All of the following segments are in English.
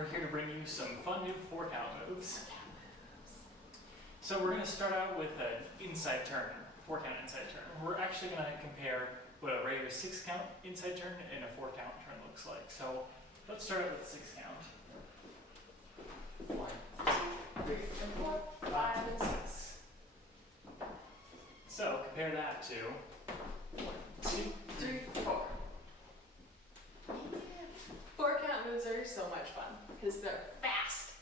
we're here to bring you some fun new 4-count moves. So we're going to start out with an inside turn, 4-count inside turn. We're actually going to compare what a regular 6-count inside turn and a 4-count turn looks like. So let's start out with 6-count. 1, 2, 3, and 4, 5, and 6. So compare that to 1, 2, 3, 4. 4-count moves are so much fun because they're fast.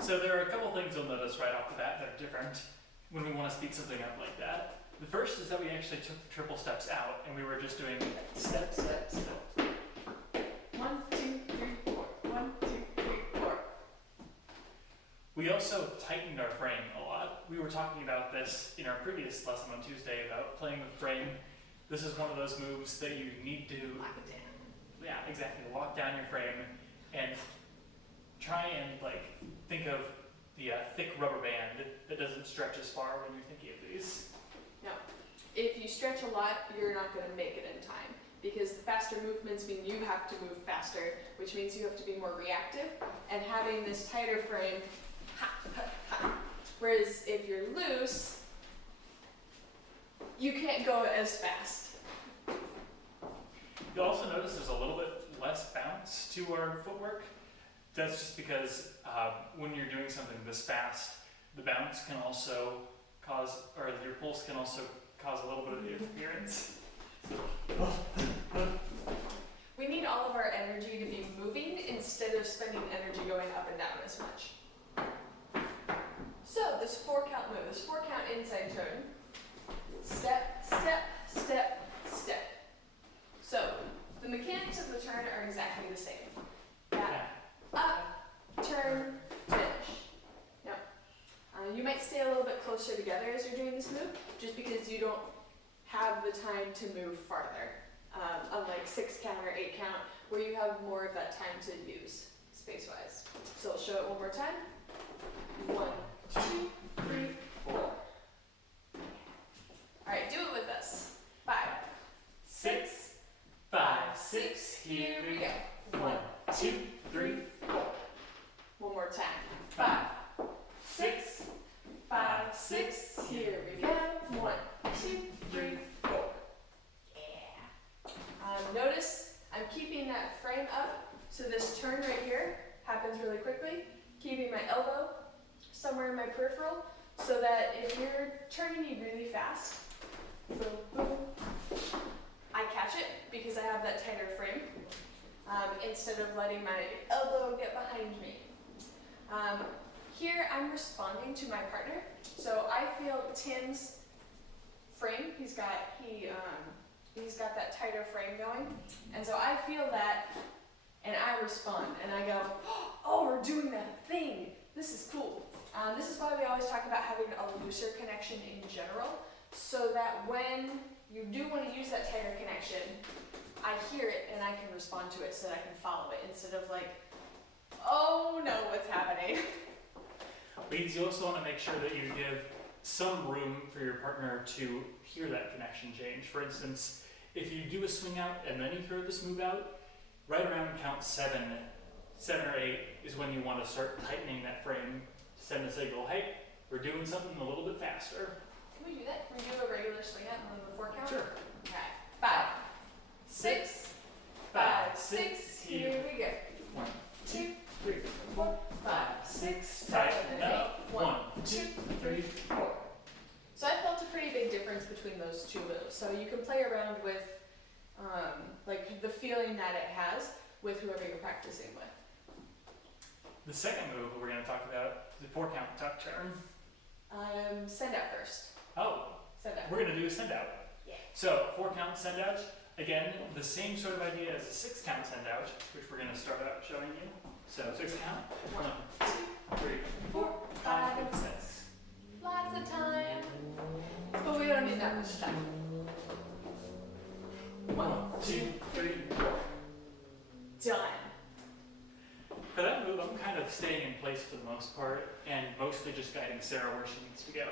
So there are a couple things you'll notice right off the bat that are different when we want to speed something up like that. The first is that we actually took the triple steps out and we were just doing step, step, step. 1, 2, 3, 4. 1, 2, 3, 4. We also tightened our frame a lot. We were talking about this in our previous lesson on Tuesday about playing with frame. This is one of those moves that you need to Lock it down. Yeah, exactly. Lock down your frame and try and think of the thick rubber band that doesn't stretch as far when you're thinking of these. No. If you stretch a lot, you're not going to make it in time because the faster movements mean you have to move faster, which means you have to be more reactive. And having this tighter frame, ha, ha, ha. Whereas if you're loose, you can't go as fast. You'll also notice there's a little bit less bounce to our footwork. That's just because when you're doing something this fast, the bounce can also cause, or your pulse can also cause a little bit of interference. We need all of our energy to be moving instead of spending energy going up and down as much. So this 4-count move, this 4-count inside turn, step, step, step, step. So the mechanics of the turn are exactly the same. Back, up, turn, finish. Now, you might stay a little bit closer together as you're doing this move, just because you don't have the time to move farther. Unlike 6-count or 8-count, where you have more of that time to use space-wise. So I'll show it one more time. 1, 2, 3, 4. All right, do it with us. 5, 6, 5, 6, here we go. 1, 2, 3, 4. One more time. 5, 6, 5, 6, here we go. 1, 2, 3, 4. Yeah. Notice I'm keeping that frame up, so this turn right here happens really quickly, keeping my elbow somewhere in my peripheral, so that if you're turning me really fast, boom, boom, I catch it because I have that tighter frame, instead of letting my elbow get behind me. Here I'm responding to my partner, so I feel Tim's frame. He's got that tighter frame going, and so I feel that, and I respond, and I go, oh, we're doing that thing. This is cool. This is why we always talk about having a looser connection in general, so that when you do want to use that tighter connection, I hear it and I can respond to it so that I can follow it instead of like, oh no, what's happening? Leads, you also want to make sure that you give some room for your partner to hear that connection change. For instance, if you do a swing out and then you throw this move out, right around count 7 or 8 is when you want to start tightening that frame to send a signal, hey, we're doing something a little bit faster. Can we do that? Can we do a regular swing out and then the 4-count? Sure. Okay. 5, 6, 5, 6, here we go. 1, 2, 3, 4, 5, 6, tighten up. 1, 2, 3, 4. So I felt a pretty big difference between those two moves. So you can play around with like the feeling that it has with whoever you're practicing with. The second move we're going to talk about is the 4-count tuck turn. Send out first. Oh, Send out. we're going to do a send out. Yeah. So 4-count send out, again, the same sort of idea as the 6-count send out, which we're going to start out showing you. So 6-count, 1, 2, 3, 4, 5, and 6. Lots of time. But we don't need that much time. 1, 2, 3, 4. Done. For that move, I'm kind of staying in place for the most part, and mostly just guiding Sarah where she needs to go.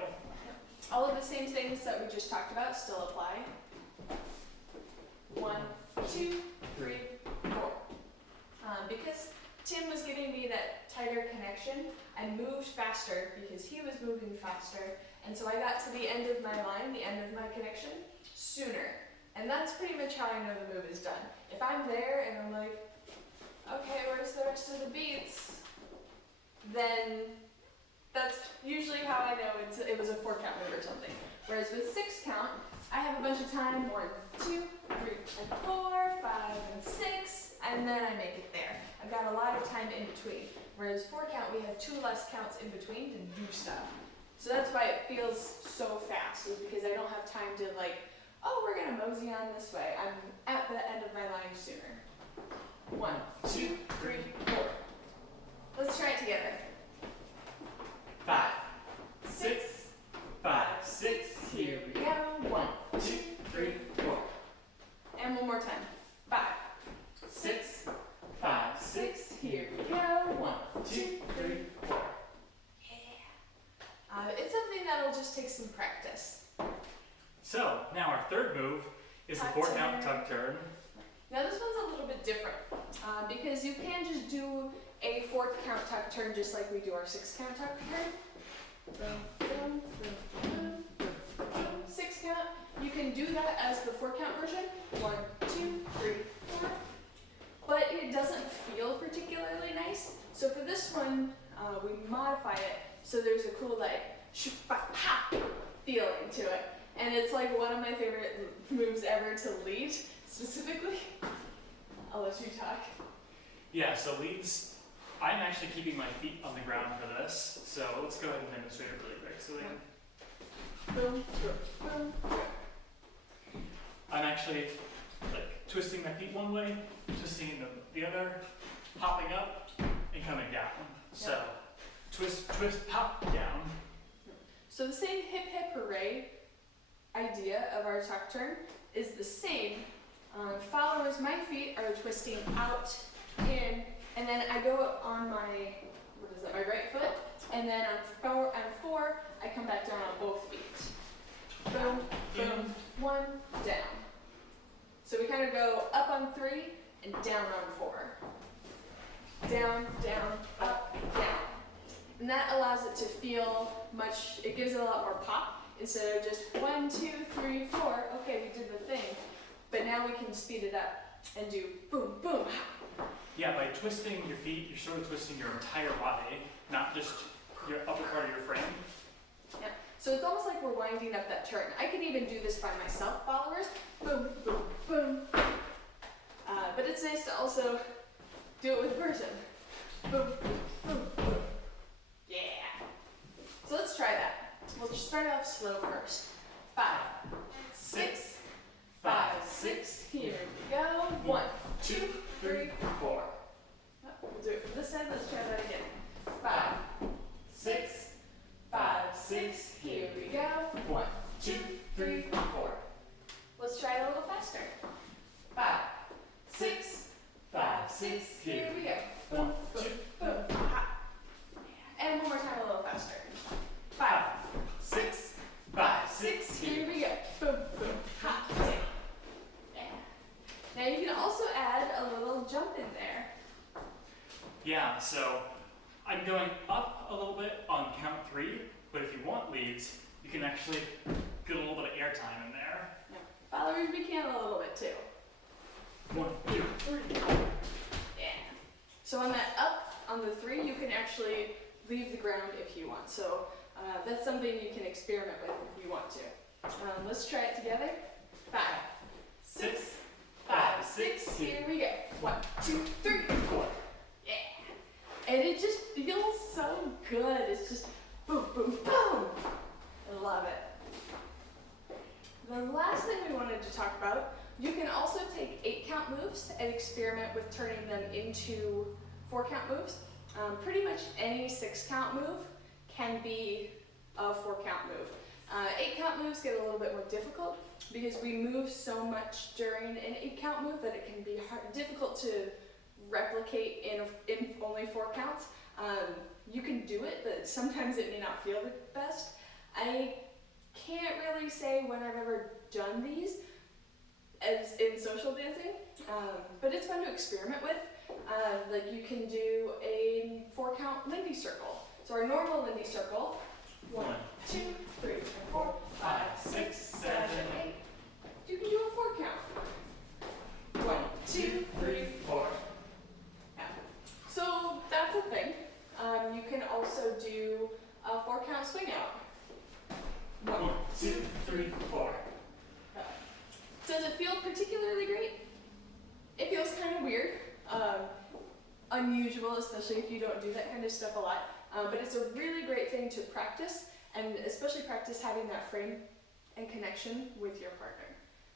All of the same things that we just talked about still apply. 1, 2, 3, 4. Because Tim was giving me that tighter connection, I moved faster because he was moving faster, and so I got to the end of my line, the end of my connection, sooner. And that's pretty much how I know the move is done. If I'm there and I'm like, okay, where's the rest of the beats? Then that's usually how I know it was a 4-count move or something. Whereas with 6 count, I have a bunch of time, 1, 2, 3, and 4, 5, and 6, and then I make it there. I've got a lot of time in between. Whereas 4 count, we have 2 less counts in between to do stuff. So that's why it feels so fast, is because I don't have time to like, oh, we're gonna mosey on this way. I'm at the end of my line sooner. 1, 2, 3, 4. Let's try it together. 5, 6, 5, 6. Here we go. 1, 2, 3, 4. And one more time. 5, 6, 5, 6. Here we go. 1, 2, 3, 4. Yeah. It's something that'll just take some practice. So now our third move is the Tuck 4-count turn. tuck turn. Now this one's a little bit different because you can just do a 4-count tuck turn just like we do our 6-count tuck turn. Boom, boom, boom, boom, boom, boom. 6 count. You can do that as the 4-count version. 1, 2, 3, 4. But it doesn't feel particularly nice. So for this one, we modify it so there's a cool like shoop-ba-ha feeling to it. And it's like one of my favorite moves ever to lead, specifically. I'll let you talk. Yeah, so leads, I'm actually keeping my feet on the ground for this. So let's go ahead and demonstrate it really quick. So then Boom, boom, boom, boom. I'm actually like twisting my feet one way, twisting them the other, hopping up and coming down. So twist, twist, pop, down. So the same hip hip hooray idea of our tuck turn is the same. Followers, my feet are twisting out, in, and then I go on my, my right foot, and then on 4, I come back down on both feet. Boom, boom, 1, down. So we kind of go up on 3 and down on 4. Down, down, up, down. And that allows it to feel much, it gives it a lot more pop instead of just 1, 2, 3, 4. Okay, we did the thing. But now we can speed it up and do boom, boom. Yeah, by twisting your feet, you're sort of twisting your entire body, not just your upper part of your frame. Yeah. So it's almost like we're winding up that turn. I can even do this by myself, followers. Boom, boom, boom. But it's nice to also do it with a person. Boom, boom, boom. Yeah. So let's try that. We'll just start off slow first. 5, 6, 5, 6. Here we go. 1, 2, 3, 4. We'll do it for this side. Let's try that again. 5, 6, 5, 6. Here we go. 1, 2, 3, 4. Let's try it a little faster. 5, 6, 5, 6. Here we go. Boom, boom, boom. Ha. And one more time, a little faster. 5, 6, 5, 6. Here we go. Boom, boom. Ha. Yeah. Now you can also add a little jump in there. Yeah, so I'm going up a little bit on count 3, but if you want leads, you can actually get a little bit of air time in there. Yeah. Followers, we can a little bit too. 1, 2, 3. Yeah. So on that up, on the 3, you can actually leave the ground if you want. So that's something you can experiment with if you want to. Let's try it together. 5, 6, 5, 6. Here we go. 1, 2, 3, 4. Yeah. And it just feels so good. It's just boom, boom, boom. I love it. The last thing we wanted to talk about, you can also take 8-count moves and experiment with turning them into 4-count moves. Pretty much any 6-count move can be a 4-count move. 8-count moves get a little bit more difficult because we move so much during an 8-count move that it can be difficult to replicate in only 4 counts. You can do it, but sometimes it may not feel the best. I can't really say when I've ever done these as in social dancing, but it's fun to experiment with. Like you can do a 4-count Lindy circle. So our normal Lindy circle, 1, 2, 3, 4, 5, 6, 7, 8. You can do a 4-count. 1, 2, 3, 4. Yeah. So that's a thing. You can also do a 4-count swing out. 1, 2, 3, 4. Does it feel particularly great? It feels kind of weird, unusual, especially if you don't do that kind of stuff a lot. But it's a really great thing to practice, and especially practice having that frame and connection with your partner.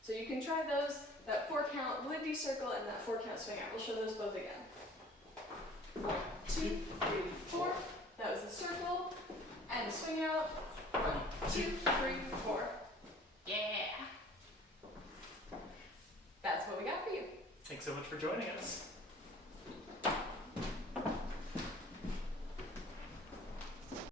So you can try those, that 4-count Lindy circle and that 4-count swing out. We'll show those both again. 1, 2, 3, 4. That was the circle and the swing out. 1, 2, 3, 4. Yeah. That's what we got for you. Thanks so much for joining us.